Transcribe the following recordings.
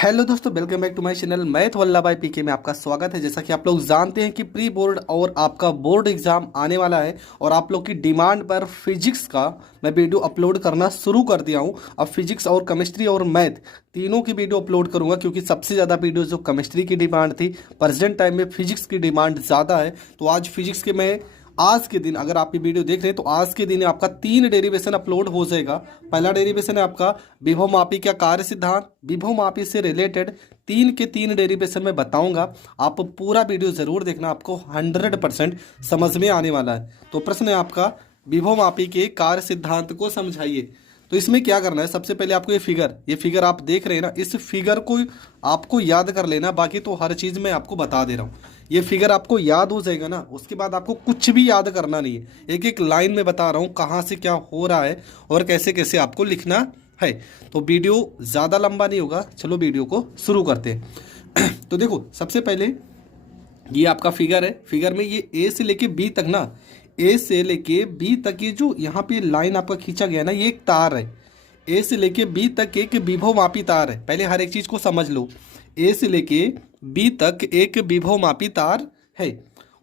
Hello दोस्तों, welcome back to my channel. मैथ वल्लभ भाई पीके में आपका स्वागत है। जैसा कि आप लोग जानते हैं कि प्री बोर्ड और आपका बोर्ड एग्जाम आने वाला है और आप लोग की डिमांड पर फिजिक्स का मैं वीडियो अपलोड करना शुरू कर दिया हूं। अब फिजिक्स और केमिस्ट्री और मैथ तीनों की वीडियो अपलोड करूंगा, क्योंकि सबसे ज़्यादा वीडियो जो केमिस्ट्री की डिमांड थी, प्रेजेंट टाइम में फिजिक्स की डिमांड ज़्यादा है। तो आज फिजिक्स के मैं आज के दिन, अगर आप ये वीडियो देख रहे हैं तो आज के दिन आपका 3 डेरिवेशन अपलोड हो जाएगा। पहला डेरिवेशन है आपका विभवमापी का कार्य सिद्धांत। विभवमापी से रिलेटेड 3 डेरिवेशन में बताऊंगा। आप पूरा वीडियो जरूर देखना, आपको 100% समझ में आने वाला है। तो प्रश्न है आपका, विभवमापी के कार्य सिद्धांत को समझाइए। तो इसमें क्या करना है, सबसे पहले आपको ये फिगर आप देख रहे हैं ना, इस फिगर को आपको याद कर लेना। बाकी तो हर चीज़ मैं आपको बता दे रहा हूँ। ये फिगर आपको याद हो जाएगा ना, उसके बाद आपको कुछ भी याद करना नहीं है। एक एक लाइन में बता रहा हूँ कहाँ से क्या हो रहा है और कैसे कैसे आपको लिखना है। तो वीडियो ज़्यादा लंबा नहीं होगा, चलो वीडियो को शुरू करते हैं। तो देखो, सबसे पहले ये आपका फिगर है। फिगर में ये ए से लेके बी तक ना, ए से लेके बी तक ये जो यहाँ पे लाइन आपका खींचा गया ना, ये एक तार है। ए से लेके बी तक एक विभवमापी तार है। पहले हर एक चीज़ को समझ लो। ए से लेके बी तक एक विभवमापी तार है।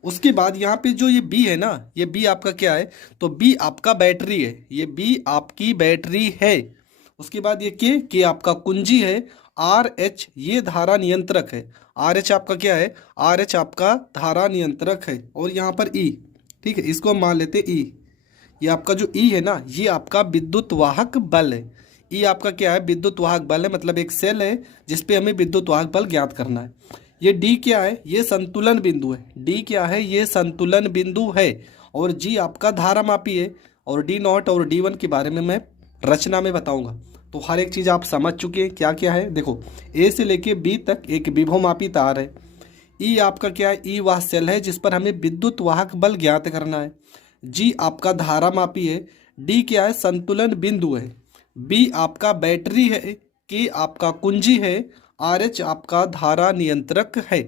उसके बाद यहाँ पे जो ये बी है ना, ये बी आपका क्या है, तो बी आपका बैटरी है। ये बी आपकी बैटरी है। उसके बाद ये के आपका कुंजी है। आर एच ये धारा नियंत्रक है। आर एच आपका क्या है, आर एच आपका धारा नियंत्रक है। और यहाँ पर ई, ठीक है, इसको हम मान लेते ई। ये आपका जो ई है ना, ये आपका विद्युत वाहक बल है। ई आपका क्या है, विद्युत वाहक बल है, मतलब एक सेल है जिसपे हमें विद्युत वाहक बल ज्ञात करना है। ये डी क्या है, ये संतुलन बिंदु है। डी क्या है, ये संतुलन बिंदु है। और जी आपका धारा मापी है। और डी नॉट और डी वन के बारे में मैं रचना में बताऊंगा। तो हर एक चीज़ आप समझ चुके हैं क्या क्या है। देखो, ए से लेके बी तक एक विभवमापी तार है। ई आपका क्या है, ई वह सेल है जिस पर हमें विद्युत वाहक बल ज्ञात करना है। जी आपका धारा मापी है। डी क्या है, संतुलन बिंदु है। बी आपका बैटरी है। के आपका कुंजी है। आर एच आपका धारा नियंत्रक है।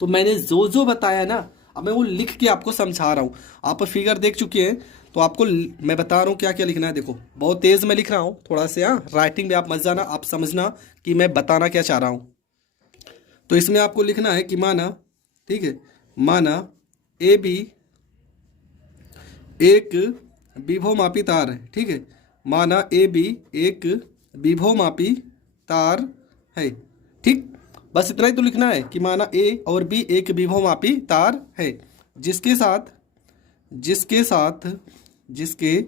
तो मैंने जो जो बताया ना, अब मैं वो लिख के आपको समझा रहा हूँ। आप फिगर देख चुके हैं, तो आपको मैं बता रहा हूँ क्या क्या लिखना है। देखो, बहुत तेज़ मैं लिख रहा हूँ थोड़ा से, हाँ, राइटिंग में आप मत जाना, आप समझना कि मैं बताना क्या चाह रहा हूँ। तो इसमें आपको लिखना है कि माना, ठीक है, माना ए बी एक विभवमापी तार है। ठीक है, माना ए बी एक विभवमापी तार है। ठीक, बस इतना ही तो लिखना है कि माना ए और बी एक विभवमापी तार है, जिसके साथ जिसके साथ जिसके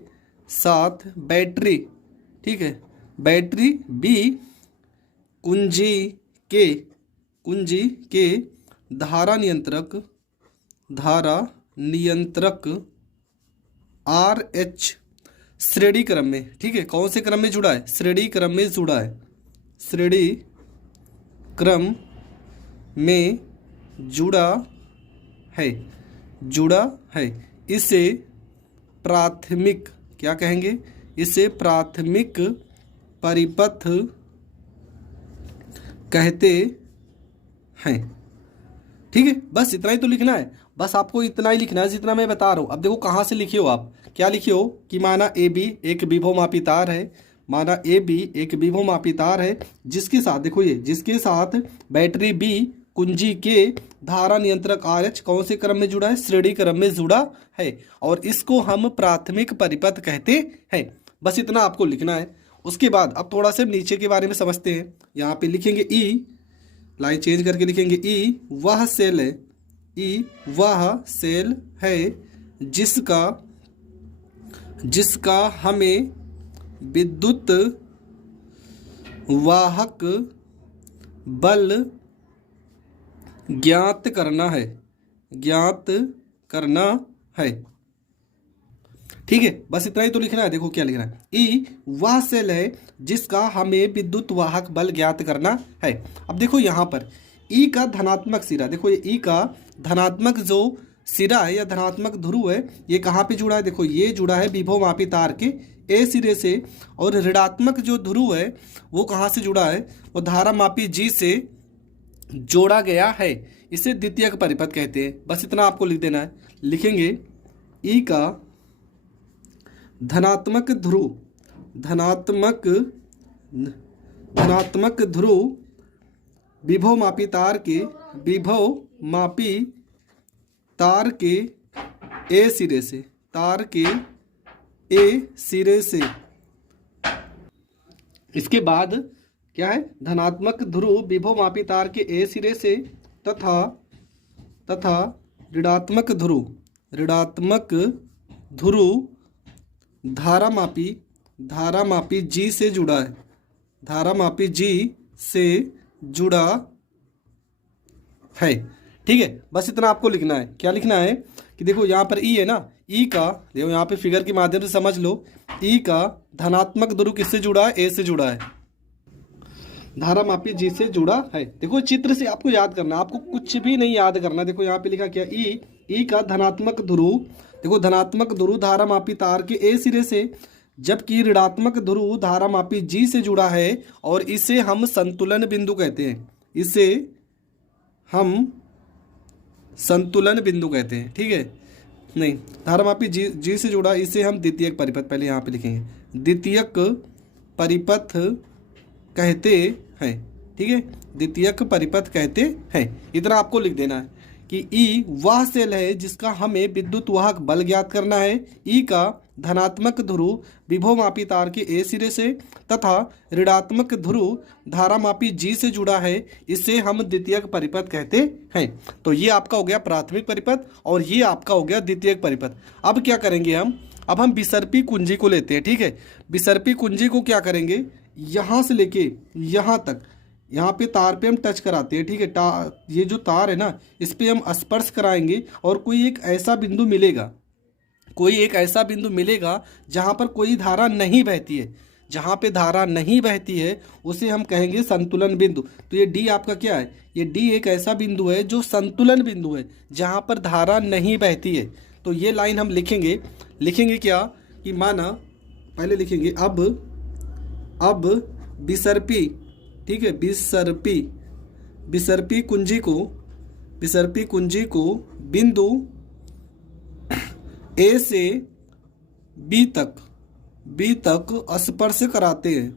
साथ बैटरी, ठीक है, बैटरी बी कुंजी के कुंजी के धारा नियंत्रक आर एच श्रेणी क्रम में, ठीक है, कौन से क्रम में जुड़ा है, श्रेणी क्रम में जुड़ा है, श्रेणी क्रम में जुड़ा है। इसे प्राथमिक, क्या कहेंगे, इसे प्राथमिक परिपथ कहते हैं। ठीक है, बस इतना ही तो लिखना है। बस आपको इतना ही लिखना है जितना मैं बता रहा हूँ। अब देखो कहाँ से लिखे हो आप, क्या लिखे हो कि माना ए बी एक विभवमापी तार है। माना ए बी एक विभवमापी तार है जिसके साथ, देखो ये, जिसके साथ बैटरी बी कुंजी के धारा नियंत्रक आर एच कौन से क्रम में जुड़ा है, श्रेणी क्रम में जुड़ा है। और इसको हम प्राथमिक परिपथ कहते हैं। बस इतना आपको लिखना है। उसके बाद अब थोड़ा सा नीचे के बारे में समझते हैं। यहाँ पे लिखेंगे ई, लाइन चेंज करके लिखेंगे ई वह सेल है। ई वह सेल है जिसका हमें विद्युत वाहक बल ज्ञात करना है। ठीक है, बस इतना ही तो लिखना है। देखो क्या लिखना है, ई वह सेल है जिसका हमें विद्युत वाहक बल ज्ञात करना है। अब देखो यहाँ पर ई का धनात्मक सिरा, देखो ये ई का धनात्मक जो सिरा है या धनात्मक ध्रुव है, ये कहाँ पे जुड़ा है, देखो ये जुड़ा है विभवमापी तार के ए सिरे से। और ऋणात्मक जो ध्रुव है वो कहाँ से जुड़ा है, वो धारामापी जी से जोड़ा गया है। इसे द्वितीयक परिपथ कहते हैं। बस इतना आपको लिख देना है। लिखेंगे ई का धनात्मक ध्रुव विभव मापी तार के विभव मापी तार के ए सिरे से, तार के ए सिरे से। इसके बाद क्या है, धनात्मक ध्रुव विभव मापी तार के ए सिरे से तथा ऋणात्मक ध्रुव धारा मापी जी से जुड़ा है, धारा मापी जी से जुड़ा है। ठीक है, बस इतना आपको लिखना है। क्या लिखना है कि देखो यहाँ पर ई है ना, ई का देखो यहाँ पे फिगर के माध्यम से समझ लो, ई का धनात्मक ध्रुव किससे जुड़ा है, ए से जुड़ा है, धारा मापी जी से जुड़ा है। देखो चित्र से आपको याद करना, आपको कुछ भी नहीं याद करना। देखो यहाँ पे लिखा क्या, ई का धनात्मक ध्रुव, देखो धनात्मक ध्रुव धारा मापी तार के ए सिरे से, जबकि ऋणात्मक ध्रुव धारा मापी जी से जुड़ा है और इसे हम संतुलन बिंदु कहते हैं, इसे हम संतुलन बिंदु कहते हैं। ठीक है, नहीं धारा मापी जी से जुड़ा, इसे हम द्वितीयक परिपथ, पहले यहाँ पे लिखेंगे, द्वितीयक परिपथ कहते हैं। ठीक है, द्वितीयक परिपथ कहते हैं। इतना आपको लिख देना है कि ई वह सेल है जिसका हमें विद्युत वाहक बल ज्ञात करना है। ई का धनात्मक ध्रुव विभव मापी तार के ए सिरे से तथा ऋणात्मक ध्रुव धारा मापी जी से जुड़ा है, इसे हम द्वितीयक परिपथ कहते हैं। तो ये आपका हो गया प्राथमिक परिपथ और ये आपका हो गया द्वितीयक परिपथ। अब क्या करेंगे हम, अब हम विसर्पी कुंजी को लेते हैं। ठीक है, विसर्पी कुंजी को क्या करेंगे, यहाँ से लेके यहाँ तक, यहाँ पे तार पे हम टच कराते हैं। ठीक है, ये जो तार है ना, इस पे हम स्पर्श कराएंगे और कोई एक ऐसा बिंदु मिलेगा, कोई एक ऐसा बिंदु मिलेगा जहाँ पर कोई धारा नहीं बहती है, जहाँ पे धारा नहीं बहती है उसे हम कहेंगे संतुलन बिंदु। तो ये डी आपका क्या है, ये डी एक ऐसा बिंदु है जो संतुलन बिंदु है, जहाँ पर धारा नहीं बहती है। तो ये लाइन हम लिखेंगे क्या कि माना, पहले लिखेंगे अब विसर्पी, ठीक है, विसर्पी कुंजी को बिंदु ए से बी तक स्पर्श कराते हैं।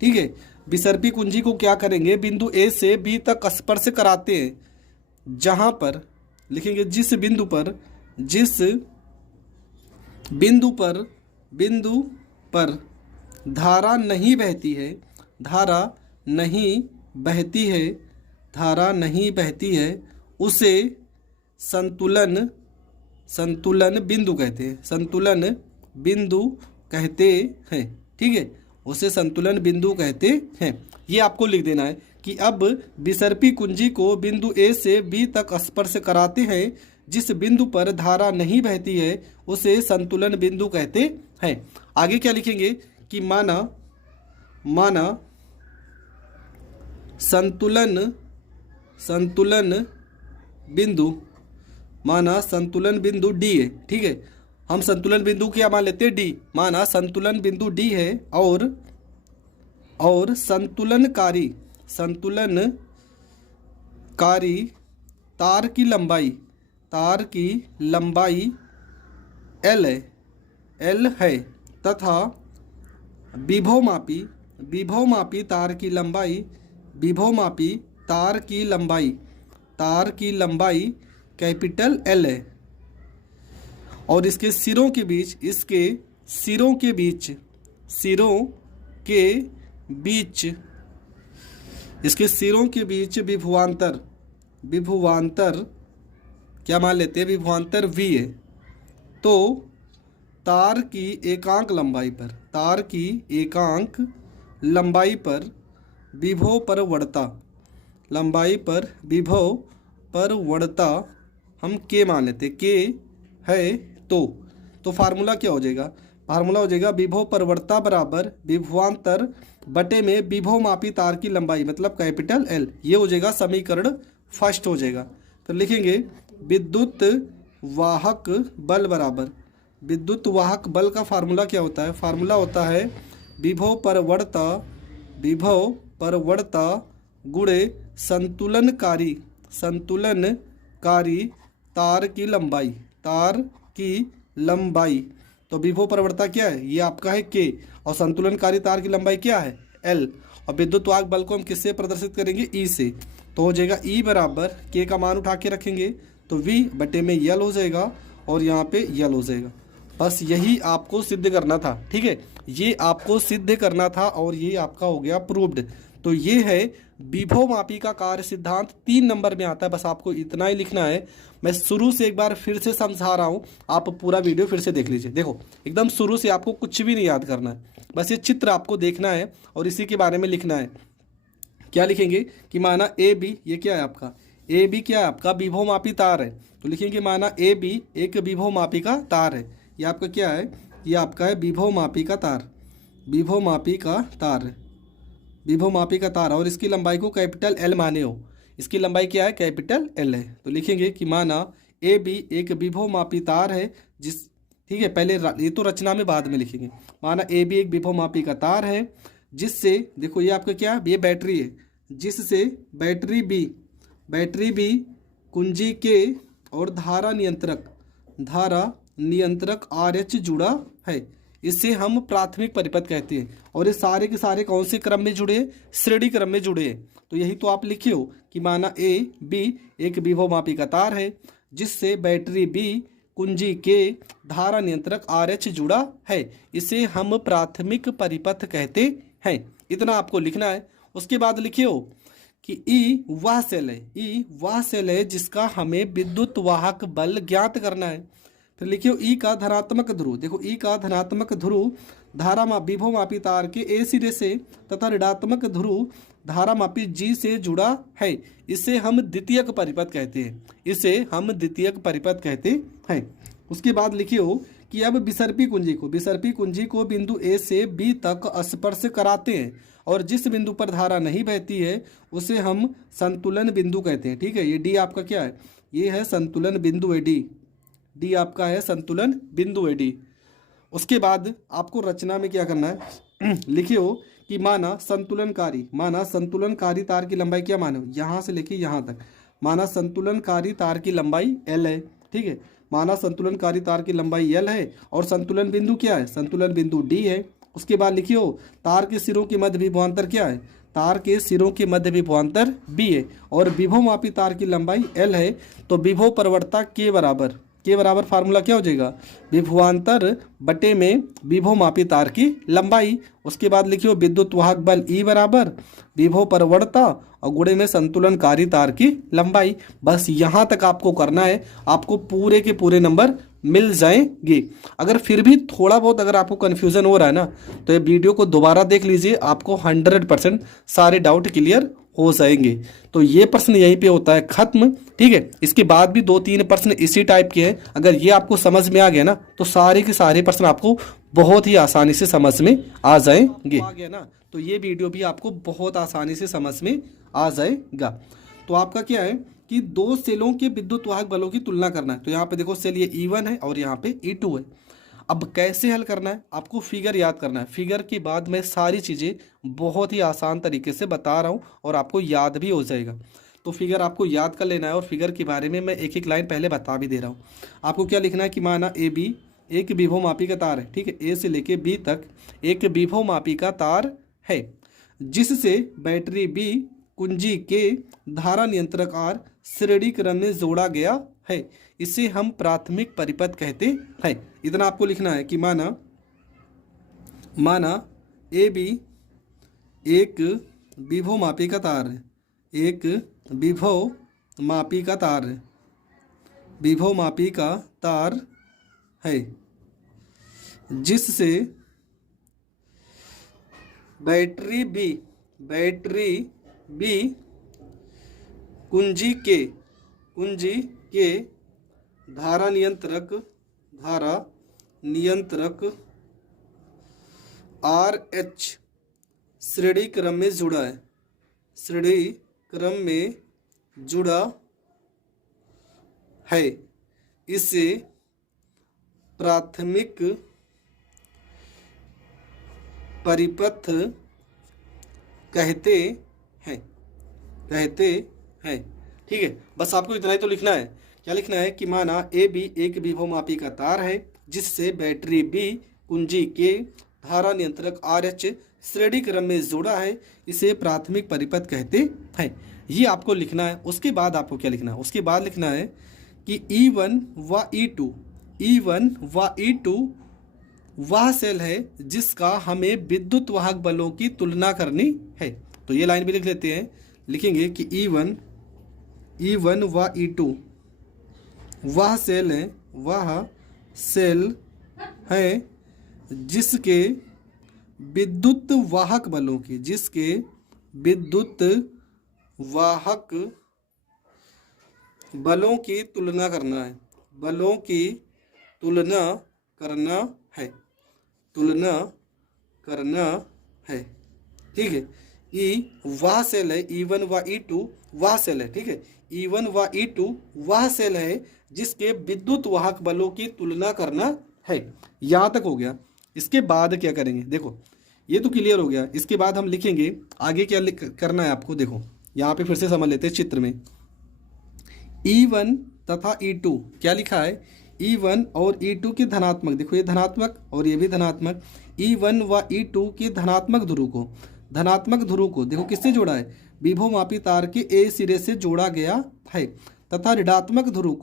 ठीक है, विसर्पी कुंजी को क्या करेंगे, बिंदु ए से बी तक स्पर्श कराते हैं, जहां पर लिखेंगे जिस बिंदु पर धारा नहीं बहती है उसे संतुलन बिंदु कहते हैं। ठीक है, उसे संतुलन बिंदु कहते हैं। ये आपको लिख देना है कि अब विसर्पी कुंजी को बिंदु ए से बी तक स्पर्श कराते हैं, जिस बिंदु पर धारा नहीं बहती है उसे संतुलन बिंदु कहते हैं। आगे क्या लिखेंगे कि माना संतुलन बिंदु डी है। ठीक है, हम संतुलन बिंदु क्या मान लेते हैं, डी। माना संतुलन बिंदु डी है और संतुलनकारी तार की लंबाई एल है तथा विभव मापी तार की लंबाई कैपिटल एल है और इसके सिरों के बीच विभवांतर क्या मान लेते हैं, विभवांतर V है। तो तार की एकांक लंबाई पर विभव परवड़ता हम के मान लेते हैं, के है। तो फार्मूला क्या हो जाएगा, फार्मूला हो जाएगा विभव परवड़ता बराबर विभवांतर बटे में विभव मापी तार की लंबाई, मतलब कैपिटल एल। ये हो जाएगा समीकरण फर्स्ट हो जाएगा। तो लिखेंगे विद्युत वाहक बल बराबर, विद्युत वाहक बल का फार्मूला क्या होता है, फार्मूला होता है विभव परवड़ता गुणे संतुलनकारी तार की लंबाई। तो विभव परवड़ता क्या है, ये आपका है के, और संतुलनकारी तार की लंबाई क्या है, एल, और विद्युत वाहक बल को हम किससे प्रदर्शित करेंगे, ई से। तो हो जाएगा ई बराबर के का मान उठा के रखेंगे तो वी बटे में यल हो जाएगा और यहाँ पे यल हो जाएगा। बस यही आपको सिद्ध करना था, ठीक है, ये आपको सिद्ध करना था और ये आपका हो गया प्रूव्ड। तो ये है विभवमापी का कार्य सिद्धांत, 3 नंबर में आता है। बस आपको इतना ही लिखना है। मैं शुरू से एक बार फिर से समझा रहा हूँ, आप पूरा वीडियो फिर से देख लीजिए। देखो एकदम शुरू से आपको कुछ भी नहीं याद करना है, बस ये चित्र आपको देखना है और इसी के बारे में लिखना है। क्या लिखेंगे कि माना ए बी, ये क्या है आपका ए बी, क्या है आपका विभवमापी तार है। तो लिखेंगे माना ए बी एक विभवमापी का तार है। ये आपका क्या है, ये आपका है विभवमापी का तार, विभवमापी का तार, विभवमापी का तार, और इसकी लंबाई को कैपिटल एल माने हो। इसकी लंबाई क्या है, कैपिटल एल है। तो लिखेंगे कि माना ए बी एक विभवमापी तार है जिस, ठीक है, पहले ये तो रचना में बाद में लिखेंगे। माना ए बी एक विभवमापी का तार है जिससे, देखो ये आपका क्या, ये बैटरी है, जिससे बैटरी बी कुंजी के और धारा नियंत्रक आर एच जुड़ा है। इससे हम प्राथमिक परिपथ कहते हैं। और ये सारे के सारे कौन से क्रम में जुड़े हैं, श्रेणी क्रम में जुड़े हैं। तो यही तो आप लिखे हो कि माना ए बी एक विभवमापी का तार है जिससे बैटरी बी कुंजी के धारा नियंत्रक आर एच जुड़ा है। इसे हम प्राथमिक परिपथ कहते हैं। इतना आपको लिखना है। उसके बाद लिखे हो कि ई वह सेल है जिसका हमें विद्युत वाहक बल ज्ञात करना है। फिर लिखियो ई का धनात्मक ध्रुव, देखो ई का धनात्मक ध्रुव विभवमापी तार के ए सिरे से तथा ऋणात्मक ध्रुव धारामापी जी से जुड़ा है। इसे हम द्वितीयक परिपथ कहते हैं। उसके बाद लिखियो कि अब विसर्पी कुंजी को बिंदु ए से बी तक स्पर्श कराते हैं और जिस बिंदु पर धारा नहीं बहती है उसे हम संतुलन बिंदु कहते हैं। ठीक है, ये डी आपका क्या है, ये है संतुलन बिंदु है, डी आपका है संतुलन बिंदु है, डी। उसके बाद आपको रचना में क्या करना है लिखियो कि माना संतुलनकारी तार की लंबाई क्या मानो, यहाँ से लेके यहाँ तक, माना संतुलनकारी तार की लंबाई एल है। ठीक है, माना संतुलनकारी तार की लंबाई एल है और संतुलन बिंदु क्या है, संतुलन बिंदु डी है। उसके बाद लिखियो तार के सिरों के मध्य विभवांतर क्या है, तार के सिरों के मध्य विभवांतर बी है और विभवमापी तार की लंबाई एल है। तो विभव परवर्तक के बराबर फार्मूला क्या हो जाएगा, विभवांतर बटे में विभवमापी तार की लंबाई। उसके बाद लिखियो विद्युत वाहक बल ई बराबर विभव परवर्तता और गुणे में संतुलनकारी तार की लंबाई। बस यहाँ तक आपको करना है, आपको पूरे के पूरे नंबर मिल जाएंगे। अगर फिर भी थोड़ा बहुत अगर आपको कन्फ्यूजन हो रहा है ना, तो ये वीडियो को दोबारा देख लीजिए, आपको 100% सारे डाउट क्लियर हो जाएंगे। तो ये प्रश्न यहीं पे होता है खत्म। ठीक है, इसके बाद भी 2-3 प्रश्न इसी टाइप के हैं। अगर ये आपको समझ में आ गया ना, तो सारे के सारे प्रश्न आपको बहुत ही आसानी से समझ में आ जाएंगे। आ गया ना, तो ये वीडियो भी आपको बहुत आसानी से समझ में आ जाएगा। तो आपका क्या है कि 2 सेलों के विद्युत वाहक बलों की तुलना करना है। तो यहाँ पे देखो सेल ये E1 है और यहाँ पे E2 है। अब कैसे हल करना है, आपको फिगर याद करना है। फिगर के बाद मैं सारी चीज़ें बहुत ही आसान तरीके से बता रहा हूँ और आपको याद भी हो जाएगा। तो फिगर आपको याद कर लेना है और फिगर के बारे में मैं एक लाइन पहले बता भी दे रहा हूँ। आपको क्या लिखना है कि माना ए बी एक विभवमापी का तार है। ठीक है, ए से लेके बी तक एक विभवमापी का तार है जिससे बैटरी बी कुंजी के धारा नियंत्रक आर श्रेणी क्रम में जोड़ा गया है। इसे हम प्राथमिक परिपथ कहते हैं। इतना आपको लिखना है कि माना ए बी एक विभवमापी का तार है, एक विभवमापी का तार है जिससे बैटरी बी कुंजी के धारा नियंत्रक आर एच श्रेणी क्रम में जुड़ा है। इसे प्राथमिक परिपथ कहते हैं। ठीक है, बस आपको इतना ही तो लिखना है। क्या लिखना है कि माना ए बी एक विभवमापी का तार है जिससे बैटरी बी कुंजी के धारा नियंत्रक RH श्रेणी क्रम में जोड़ा है, इसे प्राथमिक परिपथ कहते हैं। ये आपको लिखना है। उसके बाद आपको क्या लिखना है, उसके बाद लिखना है कि E1 व E2 वह सेल है जिसका हमें विद्युत वाहक बलों की तुलना करनी है। तो ये लाइन भी लिख लेते हैं, लिखेंगे कि E1 व E2 वह सेल है जिसके विद्युत वाहक बलों की तुलना करना है। ठीक है, वह सेल है, E1 व E2 वह सेल है। ठीक है, E1 व E2 वह सेल है जिसके विद्युत वाहक बलों की तुलना करना है। यहाँ तक हो गया। इसके बाद क्या करेंगे, देखो ये तो क्लियर हो गया। इसके बाद हम लिखेंगे आगे क्या करना है आपको। देखो यहाँ पे फिर से समझ लेते हैं चित्र में। E1 तथा E2 क्या लिखा है, E1 और E2 के धनात्मक, देखो ये धनात्मक और ये भी धनात्मक, E1 व E2 के धनात्मक ध्रुव को देखो किससे जोड़ा है, विभवमापी तार के A सिरे से जोड़ा गया है, तथा ऋणात्मक ध्रुव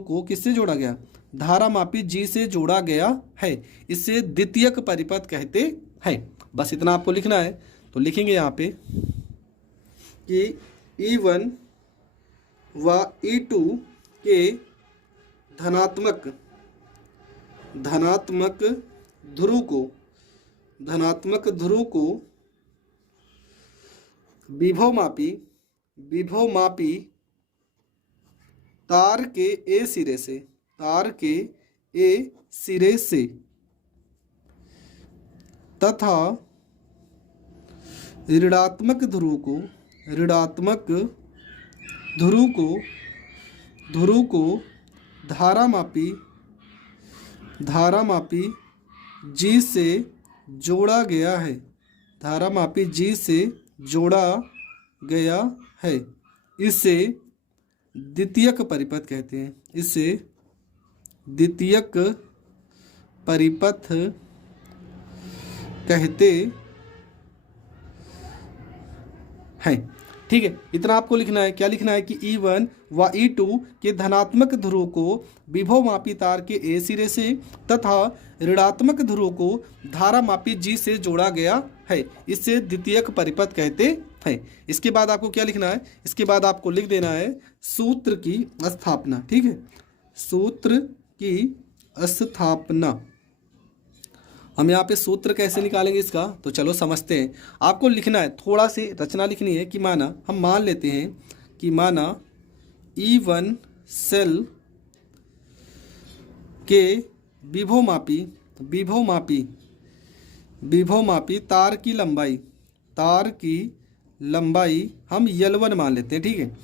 को किससे जोड़ा गया, धारामापी G से जोड़ा गया है। इसे द्वितीयक परिपथ कहते हैं। बस इतना आपको लिखना है। तो लिखेंगे यहाँ पे कि E1 व E2 के धनात्मक ध्रुव को विभवमापी तार के A सिरे से तथा ऋणात्मक ध्रुव को धारामापी G से जोड़ा गया है। इसे द्वितीयक परिपथ कहते हैं। ठीक है, इतना आपको लिखना है। क्या लिखना है कि E1 व E2 के धनात्मक ध्रुव को विभवमापी तार के A सिरे से तथा ऋणात्मक ध्रुव को धारामापी G से जोड़ा गया है। इसे द्वितीयक परिपथ कहते हैं। इसके बाद आपको क्या लिखना है, इसके बाद आपको लिख देना है सूत्र की स्थापना। ठीक है, सूत्र की स्थापना। हम यहाँ पे सूत्र कैसे निकालेंगे इसका, तो चलो समझते हैं। आपको लिखना है, थोड़ा सी रचना लिखनी है कि हम मान लेते हैं कि E1 सेल के विभवमापी तार की लंबाई हम L1 मान लेते हैं। ठीक है,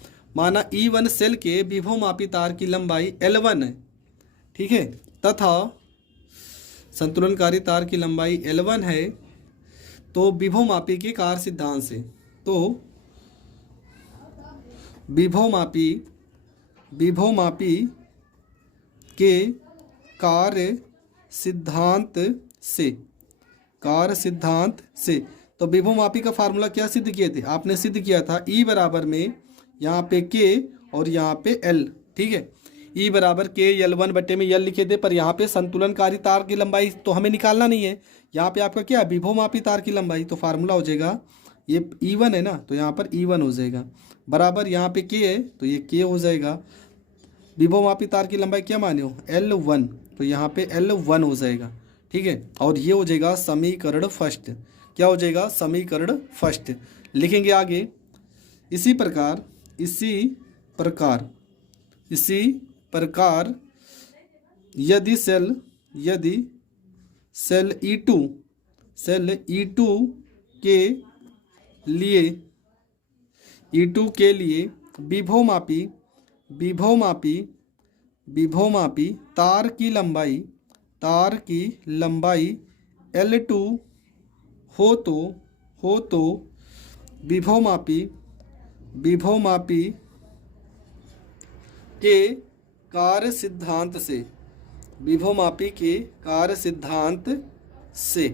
E1 सेल के विभवमापी तार की लंबाई L1 है। ठीक है, तथा संतुलनकारी तार की लंबाई L1 है। तो विभवमापी के कार्य सिद्धांत से, विभवमापी के कार्य सिद्धांत से तो विभवमापी का फार्मूला क्या सिद्ध किए थे, आपने सिद्ध किया था E बराबर में यहाँ पे K और यहाँ पे L। ठीक है, E बराबर K L1 बटे में L लिखे थे, पर यहाँ पे संतुलनकारी तार की लंबाई तो हमें निकालना नहीं है। यहाँ पे आपका क्या, विभवमापी तार की लंबाई। तो फार्मूला हो जाएगा, ये E1 है ना, तो यहाँ पर E1 हो जाएगा, बराबर यहाँ पे K है तो ये K हो जाएगा। विभवमापी तार की लंबाई क्या माने हो, L1, तो यहाँ पे L1 हो जाएगा। ठीक है, और ये हो जाएगा समीकरण फर्स्ट। क्या हो जाएगा, समीकरण फर्स्ट। लिखेंगे आगे, इसी प्रकार यदि सेल E2 के लिए विभवमापी तार की लंबाई L2 हो तो विभवमापी के कार्य सिद्धांत से से।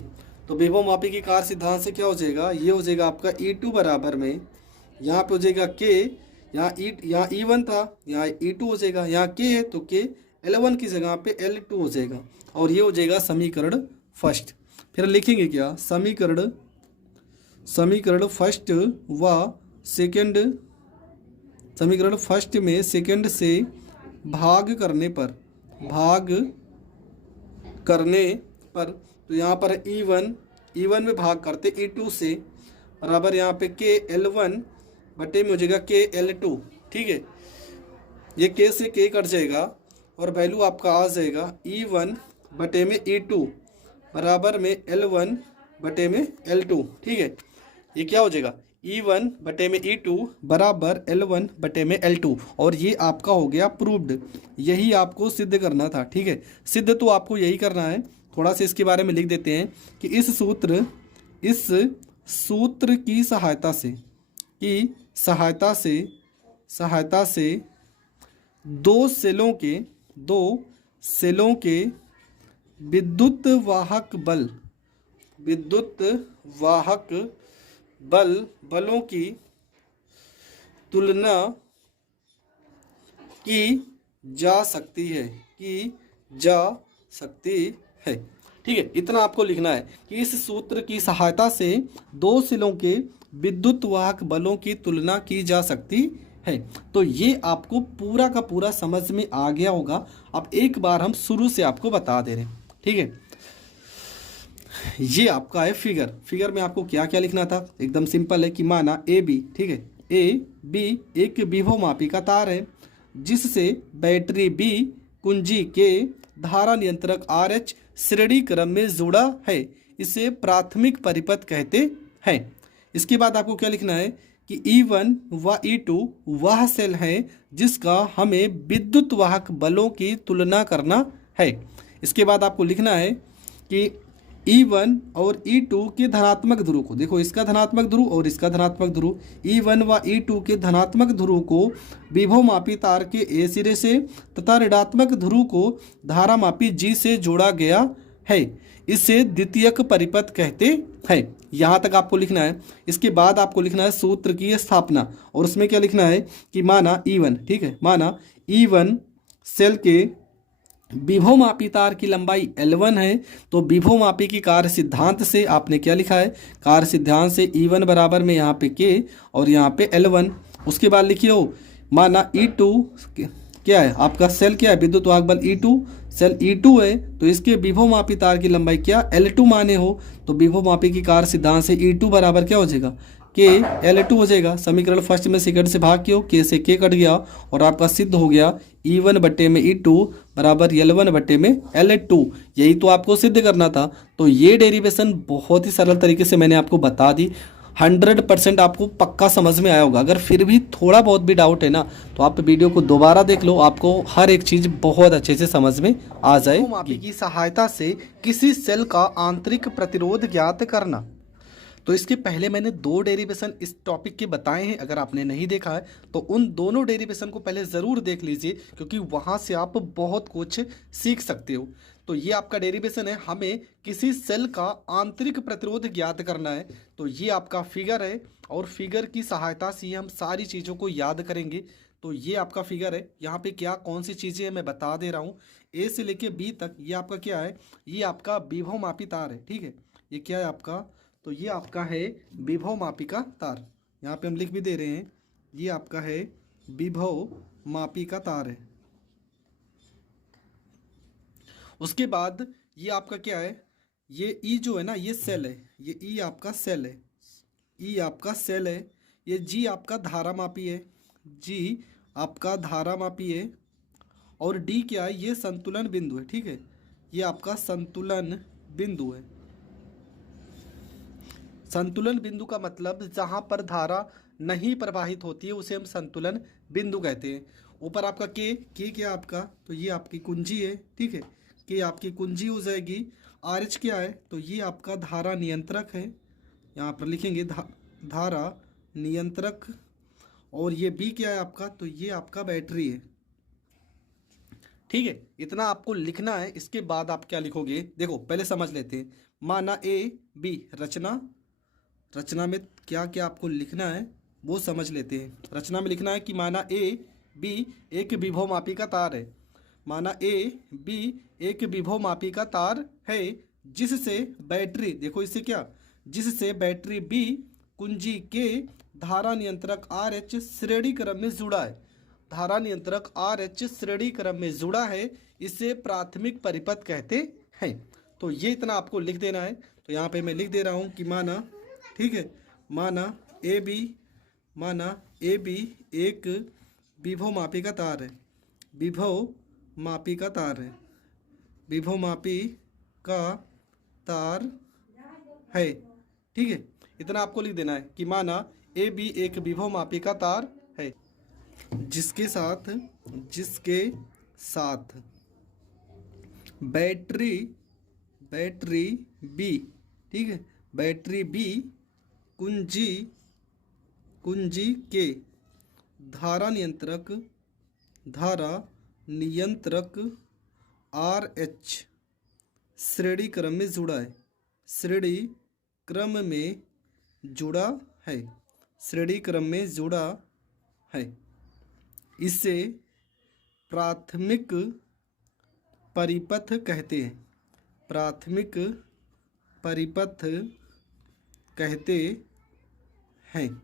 तो विभव मापी की कार्य सिद्धांत से क्या हो जाएगा, ये हो जाएगा आपका E2 बराबर में, यहाँ पे हो जाएगा K, यहाँ E1 था, यहाँ E2 हो जाएगा, यहाँ K है तो K L1 की जगह पे L2 हो जाएगा, और ये हो जाएगा समीकरण फर्स्ट। फिर लिखेंगे क्या, समीकरण फर्स्ट व सेकंड, समीकरण फर्स्ट में सेकंड से भाग करने पर तो यहाँ पर E1 में भाग करते E2 से, बराबर यहाँ पे K L1 बटे में हो जाएगा K L2। ठीक है, ये K से K कट जाएगा और वैल्यू आपका आ जाएगा E1 बटे में E2 बराबर में L1 बटे में L2। ठीक है, ये क्या हो जाएगा, E1 बटे में E2 बराबर L1 बटे में L2, और ये आपका हो गया प्रूव्ड। यही आपको सिद्ध करना था। ठीक है, सिद्ध तो आपको यही करना है। थोड़ा सा इसके बारे में लिख देते हैं कि इस सूत्र की सहायता से दो सेलों के विद्युत वाहक बलों की तुलना की जा सकती है। ठीक है, इतना आपको लिखना है कि इस सूत्र की सहायता से दो सेलों के विद्युत वाहक बलों की तुलना की जा सकती है। तो ये आपको पूरा का पूरा समझ में आ गया होगा। अब एक बार हम शुरू से आपको बता दे रहे हैं। ठीक है, ये आपका है फिगर में आपको क्या क्या लिखना था, एकदम सिंपल है कि माना ए बी, ठीक है, ए बी एक विभव मापी का तार है जिससे बैटरी बी कुंजी के धारा नियंत्रक RH श्रेणी क्रम में जुड़ा है, इसे प्राथमिक परिपथ कहते हैं। इसके बाद आपको क्या लिखना है कि E1 व E2 वह सेल है जिसका हमें विद्युत वाहक बलों की तुलना करना है। इसके बाद आपको लिखना है कि E1 और E2 के धनात्मक ध्रुव को, देखो इसका धनात्मक ध्रुव और इसका धनात्मक ध्रुव, E1 व E2 के धनात्मक ध्रुव को विभव मापी तार के A सिरे से तथा ऋणात्मक ध्रुव को धारा मापी G से जोड़ा गया है, इसे द्वितीयक परिपथ कहते हैं। यहाँ तक आपको लिखना है। इसके बाद आपको लिखना है सूत्र की स्थापना, और उसमें क्या लिखना है कि माना E1, ठीक है, माना E1 सेल के विभव मापी तार की लंबाई L1 है, तो विभव मापी की कार्य सिद्धांत से आपने क्या लिखा है, कार्य सिद्धांत से E1 बराबर में यहाँ पे K और यहाँ पे L1। उसके बाद लिखिए हो माना E2 क्या है आपका सेल, क्या है विद्युत वाहक बल E2, सेल E2 है तो इसके विभव मापी तार की लंबाई क्या L2 माने हो, तो विभव मापी की कार्य सिद्धांत से E2 बराबर क्या हो जाएगा K L2 हो जाएगा। समीकरण फर्स्ट में सेकंड से भाग किया, K से K कट गया और आपका सिद्ध हो गया E1 बट्टे में E2 बराबर L1 बट्टे में L2। यही तो आपको सिद्ध करना था। तो ये डेरिवेशन बहुत ही सरल तरीके से मैंने आपको बता दी। 100% आपको पक्का समझ में आया होगा। अगर फिर भी थोड़ा बहुत भी डाउट है ना, तो आप वीडियो को दोबारा देख लो, आपको हर एक चीज़ बहुत अच्छे से समझ में आ जाए। मापी की सहायता से किसी सेल का आंतरिक प्रतिरोध ज्ञात करना। तो इसके पहले मैंने 2 डेरिवेशन इस टॉपिक के बताए हैं। अगर आपने नहीं देखा है तो उन दोनों डेरिवेशन को पहले ज़रूर देख लीजिए, क्योंकि वहाँ से आप बहुत कुछ सीख सकते हो। तो ये आपका डेरिवेशन है, हमें किसी सेल का आंतरिक प्रतिरोध ज्ञात करना है। तो ये आपका फिगर है, और फिगर की सहायता से हम सारी चीज़ों को याद करेंगे। तो ये आपका फिगर है, यहाँ पे क्या कौन सी चीज़ें हैं मैं बता दे रहा हूँ। ए से लेके बी तक ये आपका क्या है, ये आपका विभव मापी तार है। ठीक है, ये क्या है आपका, तो ये आपका है विभव मापी का तार। यहाँ पे हम लिख भी दे रहे हैं, ये आपका है विभव मापी का तार है। उसके बाद ये आपका क्या है, ये ई जो है ना, ये सेल है, ये ई आपका सेल है, ई आपका सेल है। ये जी आपका धारा मापी है, जी आपका धारा मापी है। और डी क्या है, ये संतुलन बिंदु है। ठीक है, ये आपका संतुलन बिंदु है। संतुलन बिंदु का मतलब जहाँ पर धारा नहीं प्रवाहित होती है उसे हम संतुलन बिंदु कहते हैं। ऊपर आपका के क्या आपका, तो ये आपकी कुंजी है। ठीक है, के आपकी कुंजी हो जाएगी। RH क्या है, तो ये आपका धारा नियंत्रक है, यहाँ पर लिखेंगे धारा नियंत्रक। और ये B क्या है आपका, तो ये आपका बैटरी है। ठीक है, इतना आपको लिखना है। इसके बाद आप क्या लिखोगे, देखो पहले समझ लेते हैं। माना ए बी। रचना में क्या क्या आपको लिखना है वो समझ लेते हैं। रचना में लिखना है कि माना ए बी एक विभवमापी का तार है। माना ए बी एक विभवमापी का तार है जिससे बैटरी, देखो इससे क्या, जिससे बैटरी बी कुंजी के धारा नियंत्रक आर एच श्रेणी क्रम में जुड़ा है। धारा नियंत्रक आर एच श्रेणी क्रम में जुड़ा है, इसे प्राथमिक परिपथ कहते हैं। तो ये इतना आपको लिख देना है। तो यहाँ पे मैं लिख दे रहा हूँ कि माना, ठीक है, माना ए बी एक विभवमापी का तार है। विभवमापी का तार है। विभवमापी का तार है, ठीक है। इतना आपको लिख देना है कि माना ए बी एक विभवमापी का तार है जिसके साथ बैटरी बी, ठीक है, बैटरी बी कुंजी के धारा नियंत्रक आर एच श्रेणी क्रम में जुड़ा है। श्रेणी क्रम में जुड़ा है, इसे प्राथमिक परिपथ कहते हैं। प्राथमिक परिपथ कहते हैं।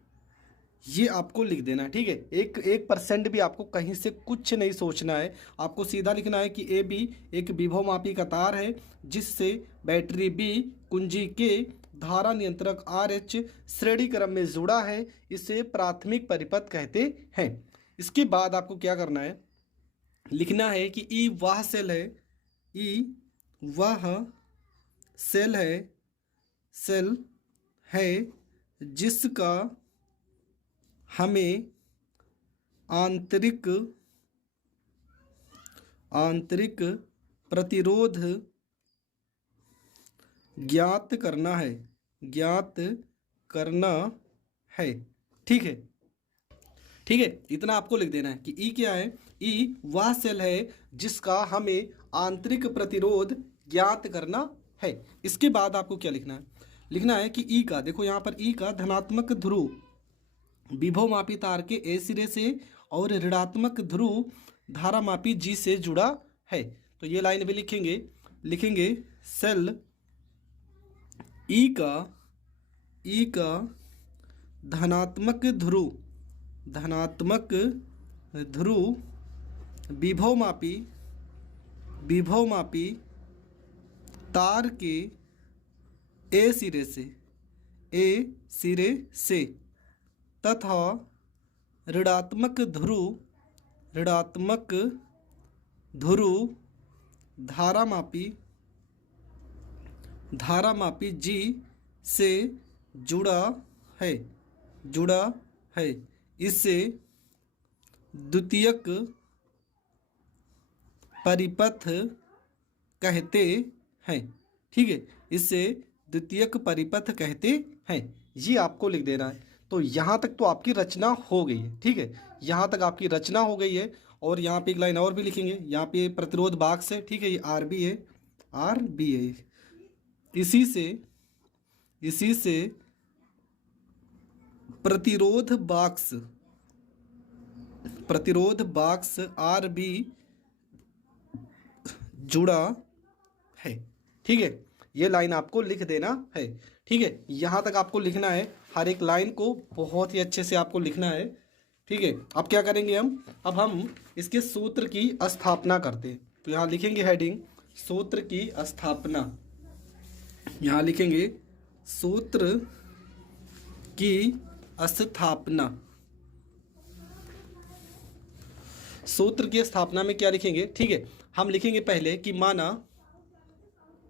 ये आपको लिख देना है, ठीक है। 1% भी आपको कहीं से कुछ नहीं सोचना है। आपको सीधा लिखना है कि ए बी एक विभवमापी का तार है जिससे बैटरी बी कुंजी के धारा नियंत्रक आर एच श्रेणी क्रम में जुड़ा है, इसे प्राथमिक परिपथ कहते हैं। इसके बाद आपको क्या करना है, लिखना है कि ई वह सेल है जिसका हमें आंतरिक प्रतिरोध ज्ञात करना है, ठीक है। इतना आपको लिख देना है कि ई क्या है। ई वह सेल है जिसका हमें आंतरिक प्रतिरोध ज्ञात करना है। इसके बाद आपको क्या लिखना है, लिखना है कि ई का, देखो यहाँ पर ई का धनात्मक ध्रुव विभवमापी तार के ए सिरे से और ऋणात्मक ध्रुव धारामापी जी से जुड़ा है। तो ये लाइन भी लिखेंगे सेल ई का धनात्मक ध्रुव विभवमापी तार के ए सिरे से तथा ऋणात्मक ध्रुव धारामापी जी से जुड़ा है, इससे द्वितीयक परिपथ कहते हैं, ठीक है। इससे द्वितीयक परिपथ कहते हैं। ये आपको लिख देना है। तो यहाँ तक तो आपकी रचना हो गई है, ठीक है। यहाँ तक आपकी रचना हो गई है। और यहाँ पे एक लाइन और भी लिखेंगे, यहाँ पे प्रतिरोध बाक्स है, ठीक है, ये आर बी है। इसी से प्रतिरोध बाक्स आर बी जुड़ा है, ठीक है। ये लाइन आपको लिख देना है, ठीक है। यहाँ तक आपको लिखना है। हर एक लाइन को बहुत ही अच्छे से आपको लिखना है, ठीक है। अब क्या करेंगे हम इसके सूत्र की स्थापना करते हैं। तो यहाँ लिखेंगे हेडिंग सूत्र की स्थापना। यहाँ लिखेंगे सूत्र की स्थापना। सूत्र की स्थापना में क्या लिखेंगे, ठीक है। हम लिखेंगे पहले कि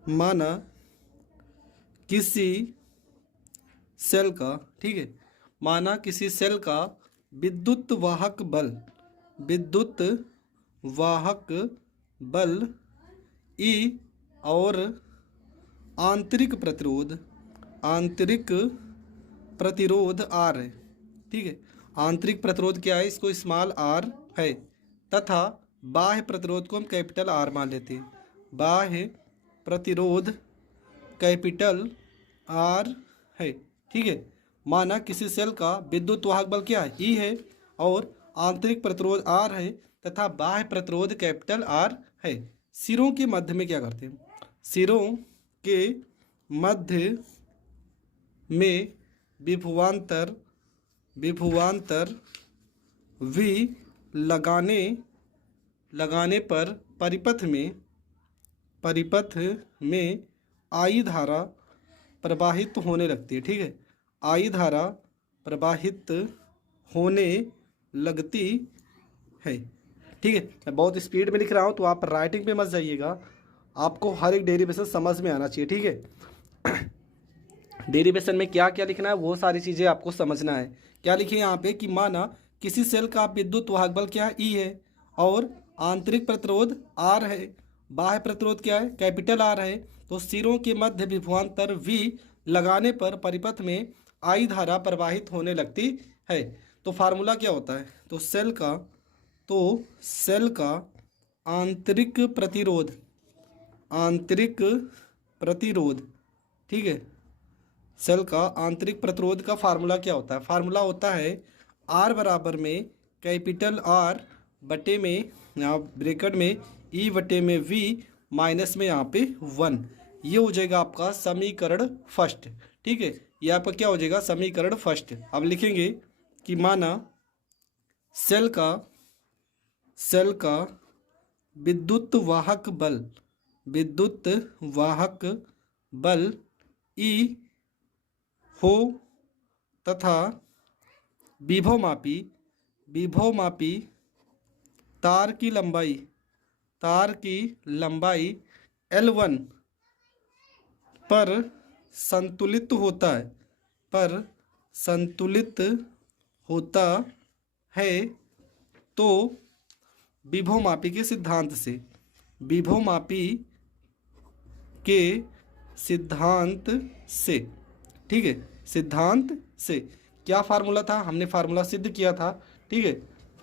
माना किसी सेल का, ठीक है, माना किसी सेल का विद्युत वाहक बल E और आंतरिक प्रतिरोध R है, ठीक है। आंतरिक प्रतिरोध क्या है, इसको स्मॉल r है, तथा बाह्य प्रतिरोध को हम कैपिटल R मान लेते हैं। बाह्य प्रतिरोध कैपिटल आर है। ठीक है, माना किसी सेल का विद्युत वाहक बल क्या है, ई है, और आंतरिक प्रतिरोध आर है तथा बाह्य प्रतिरोध कैपिटल आर है। सिरों के मध्य में क्या करते हैं, सिरों के मध्य में विभवांतर वी लगाने पर परिपथ में आई धारा प्रवाहित होने लगती है। ठीक है, आई धारा प्रवाहित होने लगती है। ठीक है, मैं बहुत स्पीड में लिख रहा हूँ तो आप राइटिंग पे मत जाइएगा, आपको हर एक डेरिवेशन समझ में आना चाहिए। ठीक है, डेरिवेशन में क्या क्या लिखना है वो सारी चीज़ें आपको समझना है। क्या लिखे यहाँ पे कि माना किसी सेल का विद्युत वाहक बल क्या है, ई है, और आंतरिक प्रतिरोध आर है, बाह्य प्रतिरोध क्या है, कैपिटल आर है। तो सिरों के मध्य विभवांतर वी लगाने पर परिपथ में आई धारा प्रवाहित होने लगती है। तो फार्मूला क्या होता है, तो सेल का आंतरिक प्रतिरोध, ठीक है, सेल का आंतरिक प्रतिरोध का फार्मूला क्या होता है, फार्मूला होता है आर बराबर में कैपिटल आर बटे में यहाँ ब्रैकेट में ई बटे में वी माइनस में यहाँ पे 1। ये हो जाएगा आपका समीकरण फर्स्ट। ठीक है, ये आपका क्या हो जाएगा, समीकरण फर्स्ट। अब लिखेंगे कि माना सेल का विद्युत वाहक बल ई हो तथा विभव मापी तार की लंबाई L1 पर संतुलित होता है, तो विभव मापी के सिद्धांत से ठीक है, सिद्धांत से क्या फार्मूला था, हमने फार्मूला सिद्ध किया था। ठीक है,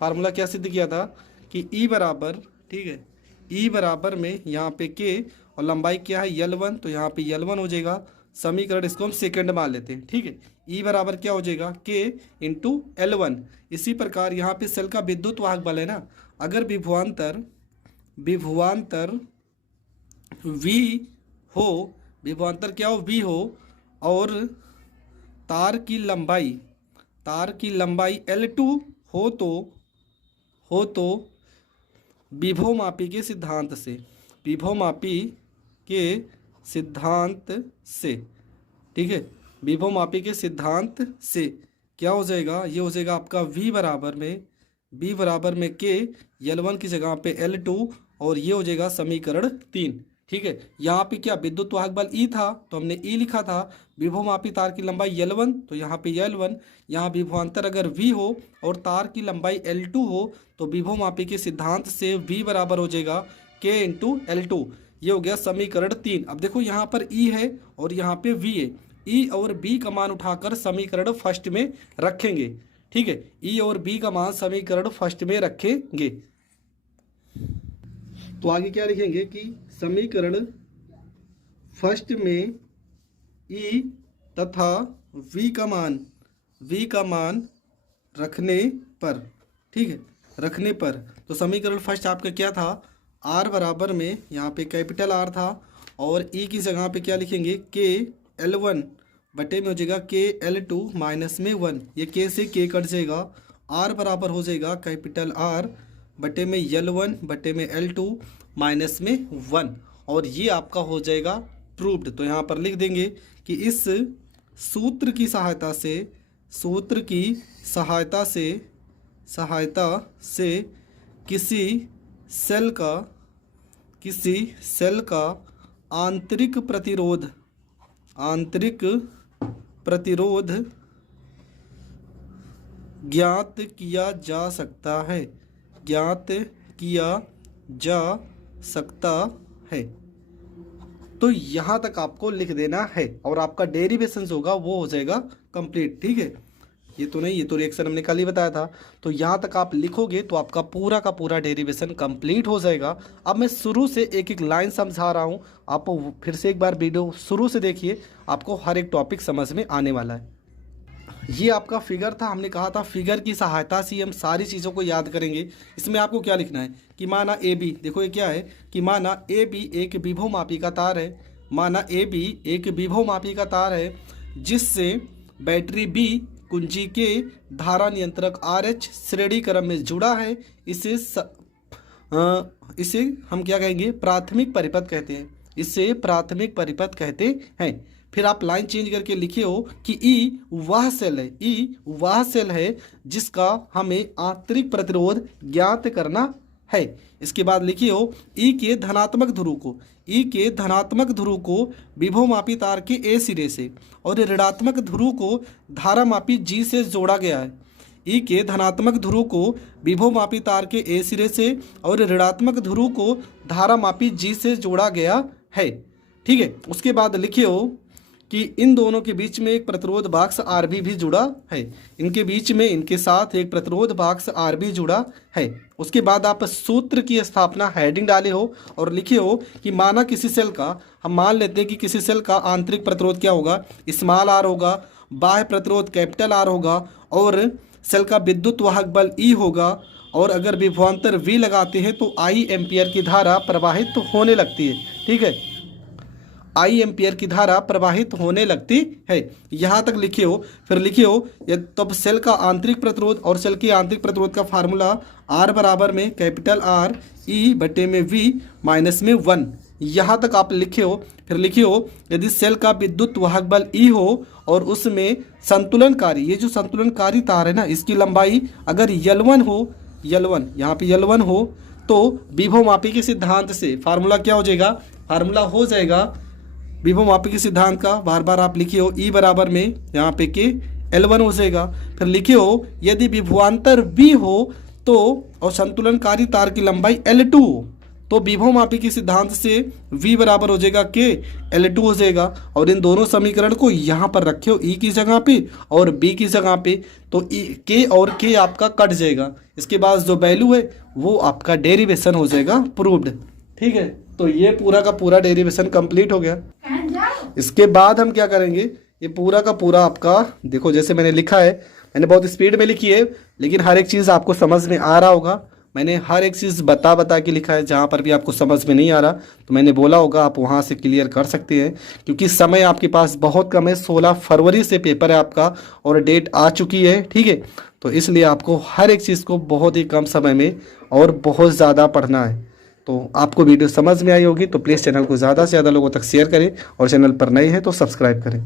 फार्मूला क्या सिद्ध किया था कि ई बराबर, ठीक है, ई बराबर में यहाँ पे के और लंबाई क्या है L1, तो यहाँ पे L1 हो जाएगा। समीकरण इसको हम सेकंड मान लेते हैं। ठीक है, ई बराबर क्या हो जाएगा, के इंटू L1। इसी प्रकार यहाँ पे सेल का विद्युत वाहक बल है ना, अगर विभवांतर वी हो, विभवांतर क्या हो, वी हो, और तार की लंबाई L2 हो तो विभव मापी के सिद्धांत से ठीक है, विभव मापी के सिद्धांत से क्या हो जाएगा, ये हो जाएगा आपका V बराबर में के, L1 की जगह पे L2, और ये हो जाएगा समीकरण 3। ठीक है, यहाँ पे क्या विद्युत वाहक बल ई था तो हमने ई लिखा था, विभव मापी तार की लंबाई L1 तो यहाँ पे L1, यहाँ विभवांतर अगर V हो और तार की लंबाई L2 हो तो विभव मापी के सिद्धांत से V बराबर हो जाएगा K इंटू L2। ये हो गया समीकरण 3। अब देखो यहाँ पर E है और यहाँ पे V है, E और B का मान उठाकर समीकरण फर्स्ट में रखेंगे। ठीक है, E और B का मान समीकरण फर्स्ट में रखेंगे। तो आगे क्या लिखेंगे कि समीकरण फर्स्ट में E तथा V का मान रखने पर, ठीक है, रखने पर, तो समीकरण फर्स्ट आपका क्या था, R बराबर में यहाँ पे कैपिटल R था, और E की जगह पे क्या लिखेंगे, के L1 बटे में हो जाएगा के L2 माइनस में 1। ये के से के कट जाएगा, R बराबर हो जाएगा कैपिटल R बटे में L1 बटे में L2 माइनस में 1, और ये आपका हो जाएगा प्रूव्ड। तो यहाँ पर लिख देंगे कि इस सूत्र की सहायता से किसी सेल का आंतरिक प्रतिरोध ज्ञात किया जा सकता है। तो यहाँ तक आपको लिख देना है और आपका डेरिवेशंस होगा वो हो जाएगा कंप्लीट। ठीक है, ये तो नहीं, ये तो रिएक्शन हमने कल ही बताया था। तो यहाँ तक आप लिखोगे तो आपका पूरा का पूरा डेरिवेशन कंप्लीट हो जाएगा। अब मैं शुरू से एक एक लाइन समझा रहा हूँ, आप फिर से एक बार वीडियो शुरू से देखिए, आपको हर एक टॉपिक समझ में आने वाला है। ये आपका फिगर था, हमने कहा था फिगर की सहायता से हम सारी चीज़ों को याद करेंगे। इसमें आपको क्या लिखना है कि माना ए बी, देखो ये क्या है कि माना ए बी एक विभवमापी का तार है, माना ए बी एक विभवमापी का तार है जिससे बैटरी बी कुंजी के धारा नियंत्रक आर एच श्रेणी क्रम में जुड़ा है। इसे हम क्या कहेंगे, प्राथमिक परिपथ कहते हैं, इसे प्राथमिक परिपथ कहते हैं। फिर आप लाइन चेंज करके लिखे हो कि ई वह सेल है, ई वह सेल है जिसका हमें आंतरिक प्रतिरोध ज्ञात करना है। इसके बाद लिखिए हो ई के धनात्मक ध्रुव को, ई के धनात्मक ध्रुव को विभवमापी तार के ए सिरे से और ऋणात्मक ध्रुव को धारामापी जी से जोड़ा गया है। ई के धनात्मक ध्रुव को विभवमापी तार के ए सिरे से और ऋणात्मक ध्रुव को धारामापी जी से जोड़ा गया है। ठीक है, उसके बाद लिखिए हो कि इन दोनों के बीच में एक प्रतिरोध बाक्स आरबी भी जुड़ा है, इनके बीच में इनके साथ एक प्रतिरोध बाक्स आरबी जुड़ा है। उसके बाद आप सूत्र की स्थापना हेडिंग डाले हो और लिखे हो कि माना किसी सेल का, हम मान लेते हैं कि किसी सेल का आंतरिक प्रतिरोध क्या होगा, स्मॉल आर होगा, बाह्य प्रतिरोध कैपिटल आर होगा और सेल का विद्युत वाहक बल ई होगा और अगर विभवांतर वी लगाते हैं तो आई एम्पियर की धारा प्रवाहित होने लगती है। ठीक है, आई एम्पियर की धारा प्रवाहित होने लगती है। यहाँ तक लिखे हो। फिर लिखे हो तब सेल का आंतरिक प्रतिरोध और सेल की आंतरिक प्रतिरोध का फार्मूला आर बराबर में कैपिटल आर ई बटे में वी माइनस में 1। यहाँ तक आप लिखे हो। फिर लिखे हो यदि सेल का विद्युत वाहक बल ई हो और उसमें संतुलनकारी, ये जो संतुलनकारी तार है ना, इसकी लंबाई अगर L1 हो, L1 यहाँ पे L1 हो तो विभवमापी के सिद्धांत से फार्मूला क्या हो जाएगा, फार्मूला हो जाएगा विभवमापी के सिद्धांत का, बार बार आप लिखे हो ई बराबर में यहाँ पे के L1 हो जाएगा। फिर लिखे हो यदि विभवांतर V हो तो और संतुलनकारी तार की लंबाई L2 हो तो विभवमापी के सिद्धांत से V बराबर हो जाएगा के L2 हो जाएगा। और इन दोनों समीकरण को यहाँ पर रखे हो, E की जगह पे और B की जगह पे, तो के और के आपका कट जाएगा। इसके बाद जो वैल्यू है वो आपका डेरिवेशन हो जाएगा प्रूव्ड। ठीक है, तो ये पूरा का पूरा डेरिवेशन कंप्लीट हो गया। इसके बाद हम क्या करेंगे, ये पूरा का पूरा आपका देखो, जैसे मैंने लिखा है, मैंने बहुत स्पीड में लिखी है लेकिन हर एक चीज़ आपको समझ में आ रहा होगा। मैंने हर एक चीज़ बता के लिखा है, जहाँ पर भी आपको समझ में नहीं आ रहा तो मैंने बोला होगा आप वहाँ से क्लियर कर सकते हैं, क्योंकि समय आपके पास बहुत कम है। 16 फरवरी से पेपर है आपका और डेट आ चुकी है। ठीक है, तो इसलिए आपको हर एक चीज़ को बहुत ही कम समय में और बहुत ज़्यादा पढ़ना है। तो आपको वीडियो समझ में आई होगी तो प्लीज़ चैनल को ज़्यादा से ज़्यादा लोगों तक शेयर करें और चैनल पर नए हैं तो सब्सक्राइब करें।